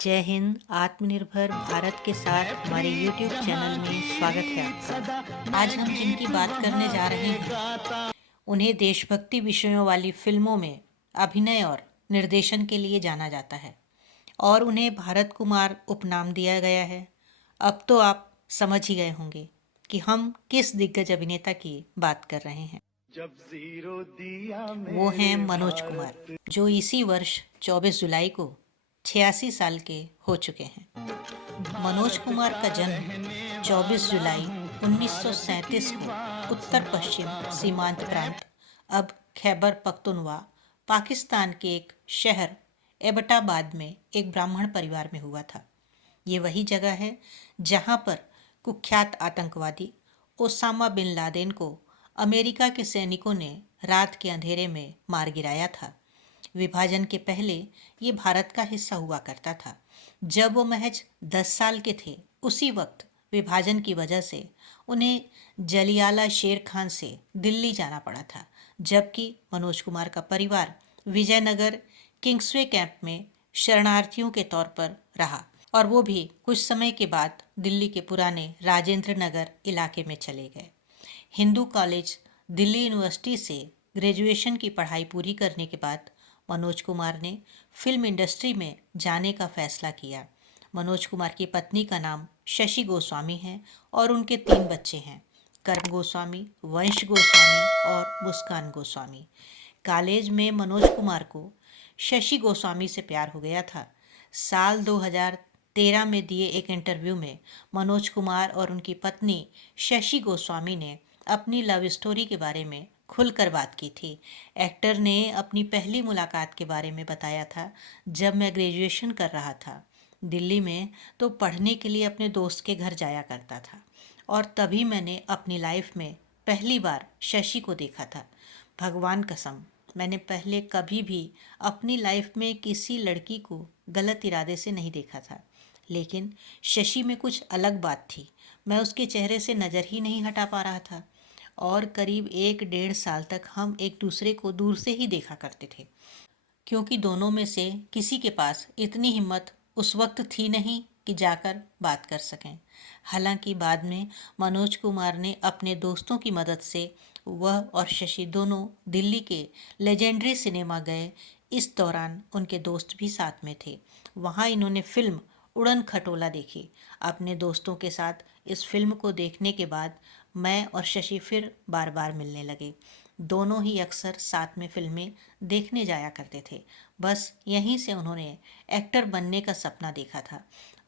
जय हिंद। आत्मनिर्भर भारत के साथ हमारे YouTube चैनल में स्वागत है आपका। आज हम जिनकी बात करने जा रहे हैं उन्हें देशभक्ति विषयों वाली फिल्मों में अभिनय और निर्देशन के लिए जाना जाता है और उन्हें भारत कुमार उपनाम दिया गया है। अब तो आप समझ ही गए होंगे कि हम किस दिग्गज अभिनेता की बात कर रहे हैं। वो हैं मनोज कुमार, जो इसी वर्ष 24 जुलाई को 86 साल के हो चुके हैं। मनोज कुमार का जन्म 24 जुलाई 1937 को उत्तर पश्चिम सीमांत प्रांत, अब खैबर पख्तूनख्वा, पाकिस्तान के एक शहर एबटाबाद में एक ब्राह्मण परिवार में हुआ था। ये वही जगह है जहाँ पर कुख्यात आतंकवादी ओसामा बिन लादेन को अमेरिका के सैनिकों ने रात के अंधेरे में मार गिराया था। विभाजन के पहले ये भारत का हिस्सा हुआ करता था। जब वो महज 10 साल के थे, उसी वक्त विभाजन की वजह से उन्हें जलियाला शेर खान से दिल्ली जाना पड़ा था, जबकि मनोज कुमार का परिवार विजयनगर किंग्सवे कैंप में शरणार्थियों के तौर पर रहा और वो भी कुछ समय के बाद दिल्ली के पुराने राजेंद्र नगर इलाके में चले गए। हिंदू कॉलेज दिल्ली यूनिवर्सिटी से ग्रेजुएशन की पढ़ाई पूरी करने के बाद मनोज कुमार ने फिल्म इंडस्ट्री में जाने का फैसला किया। मनोज कुमार की पत्नी का नाम शशि गोस्वामी है और उनके 3 बच्चे हैं, कर्म गोस्वामी, वंश गोस्वामी और मुस्कान गोस्वामी। कॉलेज में मनोज कुमार को शशि गोस्वामी से प्यार हो गया था। साल 2013 में दिए एक इंटरव्यू में मनोज कुमार और उनकी पत्नी शशि गोस्वामी ने अपनी लव स्टोरी के बारे में खुलकर बात की थी। एक्टर ने अपनी पहली मुलाकात के बारे में बताया था, जब मैं ग्रेजुएशन कर रहा था दिल्ली में, तो पढ़ने के लिए अपने दोस्त के घर जाया करता था और तभी मैंने अपनी लाइफ में पहली बार शशि को देखा था। भगवान कसम, मैंने पहले कभी भी अपनी लाइफ में किसी लड़की को गलत इरादे से नहीं देखा था, लेकिन शशि में कुछ अलग बात थी। मैं उसके चेहरे से नज़र ही नहीं हटा पा रहा था और करीब 1-1.5 साल तक हम एक दूसरे को दूर से ही देखा करते थे, क्योंकि दोनों में से किसी के पास इतनी हिम्मत उस वक्त थी नहीं कि जाकर बात कर सकें। हालांकि बाद में मनोज कुमार ने अपने दोस्तों की मदद से वह और शशि दोनों दिल्ली के लेजेंडरी सिनेमा गए। इस दौरान उनके दोस्त भी साथ में थे। वहाँ इन्होंने फिल्म उड़न खटोला देखी। अपने दोस्तों के साथ इस फिल्म को देखने के बाद मैं और शशि फिर बार बार मिलने लगे। दोनों ही अक्सर साथ में फिल्में देखने जाया करते थे। बस यहीं से उन्होंने एक्टर बनने का सपना देखा था।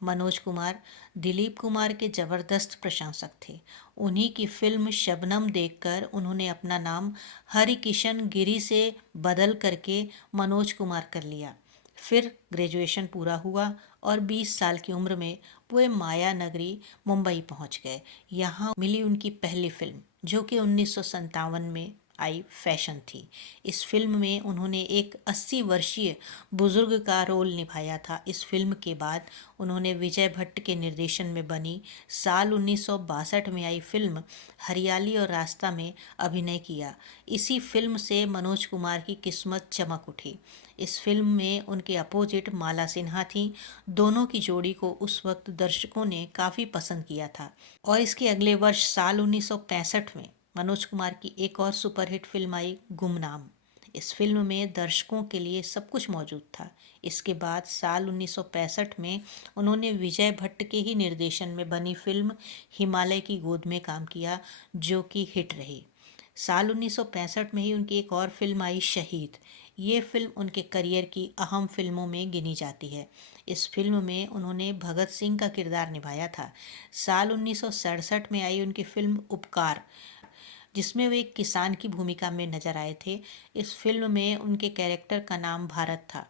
मनोज कुमार दिलीप कुमार के ज़बरदस्त प्रशंसक थे। उन्हीं की फिल्म शबनम देखकर उन्होंने अपना नाम हरिकिशन गिरी से बदल करके मनोज कुमार कर लिया। फिर ग्रेजुएशन पूरा हुआ और 20 साल की उम्र में वो माया नगरी मुंबई पहुंच गए। यहाँ मिली उनकी पहली फिल्म, जो कि 1957 में आई फैशन थी। इस फिल्म में उन्होंने एक 80 वर्षीय बुजुर्ग का रोल निभाया था। इस फिल्म के बाद उन्होंने विजय भट्ट के निर्देशन में बनी साल 1962 में आई फिल्म हरियाली और रास्ता में अभिनय किया। इसी फिल्म से मनोज कुमार की किस्मत चमक उठी। इस फिल्म में उनके अपोजिट माला सिन्हा थी। दोनों की जोड़ी को उस वक्त दर्शकों ने काफ़ी पसंद किया था और इसके अगले वर्ष साल 1965 में मनोज कुमार की एक और सुपरहिट फिल्म आई गुमनाम। इस फिल्म में दर्शकों के लिए सब कुछ मौजूद था। इसके बाद साल 1965 में उन्होंने विजय भट्ट के ही निर्देशन में बनी फिल्म हिमालय की गोद में काम किया, जो कि हिट रही। साल 1965 में ही उनकी एक और फिल्म आई शहीद। ये फिल्म उनके करियर की अहम फिल्मों में गिनी जाती है। इस फिल्म में उन्होंने भगत सिंह का किरदार निभाया था। साल 1967 में आई उनकी फिल्म उपकार, जिसमें वे एक किसान की भूमिका में नजर आए थे। इस फिल्म में उनके कैरेक्टर का नाम भारत था।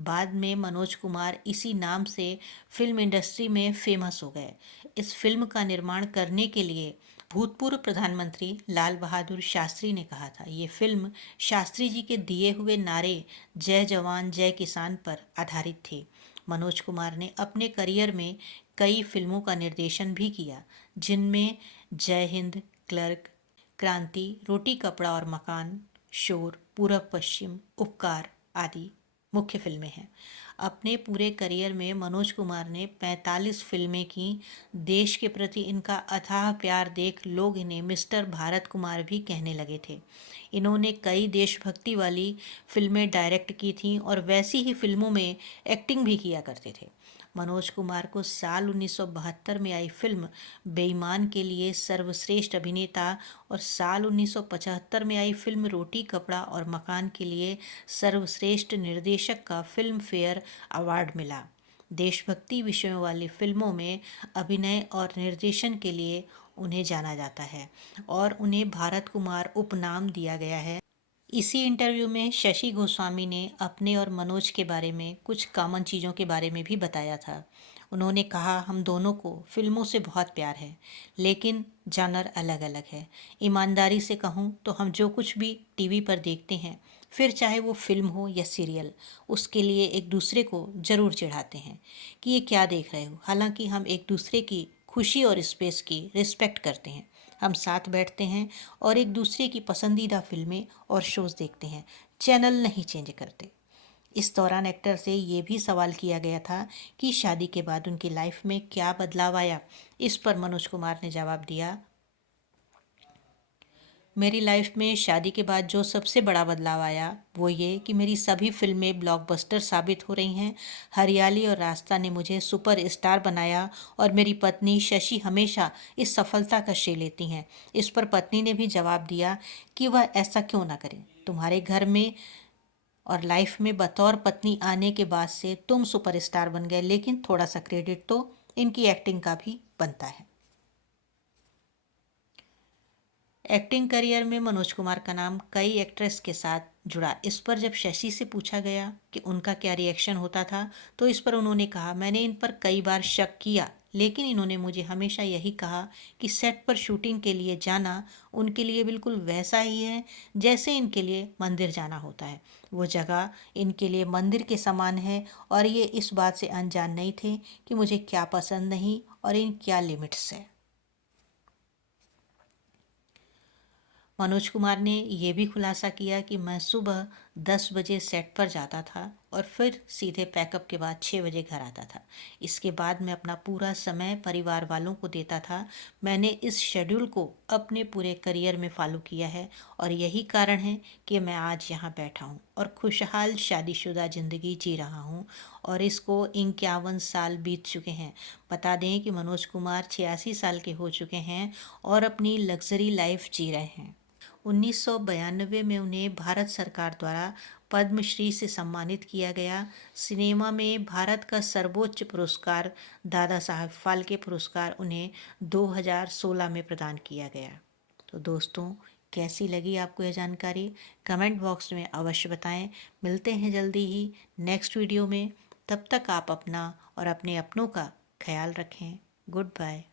बाद में मनोज कुमार इसी नाम से फिल्म इंडस्ट्री में फेमस हो गए। इस फिल्म का निर्माण करने के लिए भूतपूर्व प्रधानमंत्री लाल बहादुर शास्त्री ने कहा था। ये फिल्म शास्त्री जी के दिए हुए नारे जय जवान जय किसान पर आधारित थी। मनोज कुमार ने अपने करियर में कई फिल्मों का निर्देशन भी किया, जिनमें जय हिंद, क्लर्क, क्रांति, रोटी कपड़ा और मकान, शोर, पूरब पश्चिम, उपकार आदि मुख्य फिल्में हैं। अपने पूरे करियर में मनोज कुमार ने 45 फिल्में की। देश के प्रति इनका अथाह प्यार देख लोग इन्हें मिस्टर भारत कुमार भी कहने लगे थे। इन्होंने कई देशभक्ति वाली फिल्में डायरेक्ट की थीं और वैसी ही फिल्मों में एक्टिंग भी किया करते थे। मनोज कुमार को साल 1972 में आई फिल्म बेईमान के लिए सर्वश्रेष्ठ अभिनेता और साल 1975 में आई फिल्म रोटी कपड़ा और मकान के लिए सर्वश्रेष्ठ निर्देशक का फिल्म फेयर अवार्ड मिला। देशभक्ति विषयों वाली फिल्मों में अभिनय और निर्देशन के लिए उन्हें जाना जाता है और उन्हें भारत कुमार उपनाम दिया गया है। इसी इंटरव्यू में शशि गोस्वामी ने अपने और मनोज के बारे में कुछ कॉमन चीज़ों के बारे में भी बताया था। उन्होंने कहा, हम दोनों को फिल्मों से बहुत प्यार है, लेकिन जानर अलग अलग है। ईमानदारी से कहूँ तो हम जो कुछ भी टीवी पर देखते हैं, फिर चाहे वो फिल्म हो या सीरियल, उसके लिए एक दूसरे को ज़रूर चिढ़ाते हैं कि ये क्या देख रहे हो। हालांकि हम एक दूसरे की खुशी और स्पेस की रिस्पेक्ट करते हैं। हम साथ बैठते हैं और एक दूसरे की पसंदीदा फिल्में और शोज़ देखते हैं, चैनल नहीं चेंज करते। इस दौरान एक्टर से ये भी सवाल किया गया था कि शादी के बाद उनकी लाइफ में क्या बदलाव आया। इस पर मनोज कुमार ने जवाब दिया, मेरी लाइफ में शादी के बाद जो सबसे बड़ा बदलाव आया वो ये कि मेरी सभी फिल्में ब्लॉकबस्टर साबित हो रही हैं। हरियाली और रास्ता ने मुझे सुपर स्टार बनाया और मेरी पत्नी शशि हमेशा इस सफलता का श्रेय लेती हैं। इस पर पत्नी ने भी जवाब दिया कि वह ऐसा क्यों ना करें। तुम्हारे घर में और लाइफ में बतौर पत्नी आने के बाद से तुम सुपरस्टार बन गए, लेकिन थोड़ा सा क्रेडिट तो इनकी एक्टिंग का भी बनता है। एक्टिंग करियर में मनोज कुमार का नाम कई एक्ट्रेस के साथ जुड़ा। इस पर जब शशि से पूछा गया कि उनका क्या रिएक्शन होता था, तो इस पर उन्होंने कहा, मैंने इन पर कई बार शक किया, लेकिन इन्होंने मुझे हमेशा यही कहा कि सेट पर शूटिंग के लिए जाना उनके लिए बिल्कुल वैसा ही है जैसे इनके लिए मंदिर जाना होता है। वो जगह इनके लिए मंदिर के समान है और ये इस बात से अनजान नहीं थे कि मुझे क्या पसंद नहीं और इन क्या लिमिट्स है। मनोज कुमार ने यह भी खुलासा किया कि मैं सुबह 10 बजे सेट पर जाता था और फिर सीधे पैकअप के बाद 6 बजे घर आता था। इसके बाद मैं अपना पूरा समय परिवार वालों को देता था। मैंने इस शेड्यूल को अपने पूरे करियर में फॉलो किया है और यही कारण है कि मैं आज यहाँ बैठा हूँ और खुशहाल शादीशुदा ज़िंदगी जी रहा हूँ और इसको 51 साल बीत चुके हैं। बता दें कि मनोज कुमार 86 साल के हो चुके हैं और अपनी लग्जरी लाइफ जी रहे हैं। 1992 में उन्हें भारत सरकार द्वारा पद्मश्री से सम्मानित किया गया। सिनेमा में भारत का सर्वोच्च पुरस्कार दादा साहब फाल्के पुरस्कार उन्हें 2016 में प्रदान किया गया। तो दोस्तों, कैसी लगी आपको यह जानकारी? कमेंट बॉक्स में अवश्य बताएं। मिलते हैं जल्दी ही नेक्स्ट वीडियो में। तब तक आप अपना और अपने अपनों का ख्याल रखें। Good bye.